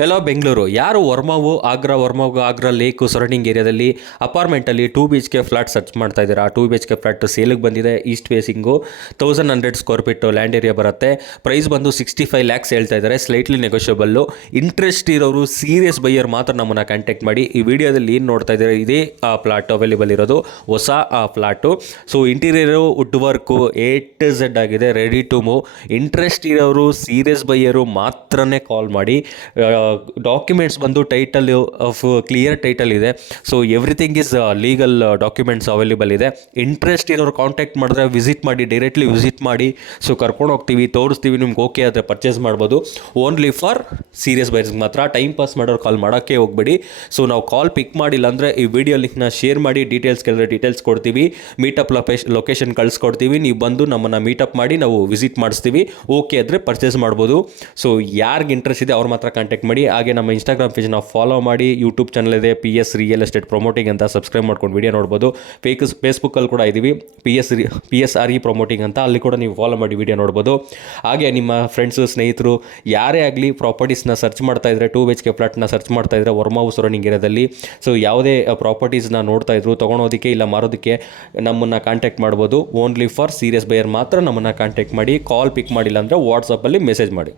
ಎಲ್ಲೋ ಬೆಂಗಳೂರು ಯಾರು ವರ್ಮಾವು Agra lake surrounding ಏರಿಯಾದಲ್ಲಿ ಅಪಾರ್ಟ್ಮೆಂಟಲ್ಲಿ 2 BHK flat search ಮಾಡ್ತಾ ಇದ್ದೀರಾ. 2 BHK ಫ್ಲಾಟ್ ಸೇಲಿಗೆ ಬಂದಿದೆ. East facing 1100 square feet land area ಬರುತ್ತೆ. ಪ್ರೈಸ್ ಬಂದು 65 ಲ್ಯಾಕ್ಸ್ ಹೇಳ್ತಾ ಇದ್ದಾರೆ. Slightly negotiable. ಇಂಟ್ರೆಸ್ಟ್ ಇರೋರು ಸೀರಿಯಸ್ ಬೈಯರ್ ಮಾತ್ರ ನಮ್ಮನ್ನು ಕಾಂಟ್ಯಾಕ್ಟ್ ಮಾಡಿ. ಈ ವಿಡಿಯೋದಲ್ಲಿ ಏನು ನೋಡ್ತಾ ಇದ್ದಾರೆ ಇದೇ ಆ ಫ್ಲಾಟ್ ಅವೈಲೇಬಲ್ ಇರೋದು, ಹೊಸ ಆ flat. So interior wood work A to Z ಆಗಿದೆ, ರೆಡಿ ಟು ಮೂವ್. ಇಂಟ್ರೆಸ್ಟ್ ಇರೋರು ಸೀರಿಯಸ್ ಬೈಯರು ಮಾತ್ರನೇ ಕಾಲ್ ಮಾಡಿ. ಡಾಕ್ಯುಮೆಂಟ್ಸ್ ಬಂದು ಟೈಟಲ್ ಆಫ್ ಕ್ಲಿಯರ್ ಟೈಟಲ್ ಇದೆ. So everything is legal documents available ಇದೆ. ಇಂಟ್ರೆಸ್ಟ್ ಇರೋರು ಕಾಂಟ್ಯಾಕ್ಟ್ ಮಾಡಿದ್ರೆ ಡೈರೆಕ್ಟ್ಲಿ ವಿಸಿಟ್ ಮಾಡಿ. ಸೊ ಕರ್ಕೊಂಡು ಹೋಗ್ತೀವಿ, ತೋರಿಸ್ತೀವಿ. ನಿಮ್ಗೆ ಓಕೆ ಆದರೆ ಪರ್ಚೇಸ್ ಮಾಡ್ಬೋದು. ಓನ್ಲಿ ಫಾರ್ ಸೀರಿಯಸ್ ಬೈರ್ಸ್ಗೆ ಮಾತ್ರ. ಟೈಮ್ ಪಾಸ್ ಮಾಡೋರು ಕಾಲ್ ಮಾಡೋಕ್ಕೆ ಹೋಗ್ಬೇಡಿ. ಸೊ ನಾವು ಕಾಲ್ ಪಿಕ್ ಮಾಡಿಲ್ಲ ಅಂದರೆ ಈ ವಿಡಿಯೋ ಲಿಂಕ್ನ ಶೇರ್ ಮಾಡಿ. ಡೀಟೇಲ್ಸ್ ಕೊಡ್ತೀವಿ. ಮೀಟಪ್ ಲೊಕೇಶನ್ ಕಳಿಸ್ಕೊಡ್ತೀವಿ. ನೀವು ಬಂದು ನಮ್ಮನ್ನು ಮೀಟಪ್ ಮಾಡಿ ನಾವು ವಿಸಿಟ್ ಮಾಡಿಸ್ತೀವಿ. ಓಕೆ ಆದರೆ ಪರ್ಚೇಸ್ ಮಾಡ್ಬೋದು. ಸೊ ಯಾರಿಗೆ ಇಂಟ್ರೆಸ್ಟ್ ಇದೆ ಅವ್ರು ಮಾತ್ರ ಕಾಂಟ್ಯಾಕ್ಟ್ ಮಾಡಿ. ಹಾಗೆ ನಮ್ಮ ಇನ್ಸ್ಟಾಗ್ರಾಮ್ ಪೇಜ್ನ ಫಾಲೋ ಮಾಡಿ. ಯೂಟ್ಯೂಬ್ ಚಾನಲ್ ಇದೆ PS ರಿಯಲ್ ಎಸ್ಟೇಟ್ ಪ್ರಮೋಟಿಂಗ್ ಅಂತ, ಸಬ್ಸ್ಕ್ರೈಬ್ ಮಾಡ್ಕೊಂಡು ವಿಡಿಯೋ ನೋಡ್ಬೋದು. ಫೇಸ್ಬುಕ್ಕಲ್ಲಿ ಕೂಡ ಇದ್ದೀವಿ, PSRE ಪ್ರಮೋಟಿಂಗ್ ಅಂತ, ಅಲ್ಲಿ ಕೂಡ ನೀವು ಫಾಲೋ ಮಾಡಿ ವಿಡಿಯೋ ನೋಡ್ಬೋದು. ಹಾಗೆ ನಿಮ್ಮ ಫ್ರೆಂಡ್ಸು ಸ್ನೇಹಿತರು ಯಾರೇ ಆಗಲಿ ಪ್ರಾಪರ್ಟೀಸ್ನ ಸರ್ಚ್ ಮಾಡ್ತಾ ಇದ್ದರೆ, 2 BHK ಫ್ಲಾಟ್ನ ಸರ್ಚ್ ಮಾಡ್ತಾ ಇದ್ದರೆ ವರ್ಮಾವು ಸರೌಂಡಿಂಗ್ ಏರಿಯಾದಲ್ಲಿ, ಸೊ ಯಾವುದೇ ಪ್ರಾಪರ್ಟೀಸ್ನ ನೋಡ್ತಾ ಇದ್ರು, ತೊಗೊಳೋದಕ್ಕೆ ಇಲ್ಲ ಮಾರೋದಕ್ಕೆ ನಮ್ಮನ್ನು ಕಾಂಟ್ಯಾಕ್ಟ್ ಮಾಡ್ಬೋದು. ಓನ್ಲಿ ಫಾರ್ ಸೀರಿಯಸ್ ಬೈಯರ್ ಮಾತ್ರ ನಮ್ಮನ್ನು ಕಾಂಟ್ಯಾಕ್ಟ್ ಮಾಡಿ. ಕಾಲ್ ಪಿಕ್ ಮಾಡಿಲ್ಲ ಅಂದರೆ ವಾಟ್ಸಪ್ಪಲ್ಲಿ ಮೆಸೇಜ್ ಮಾಡಿ.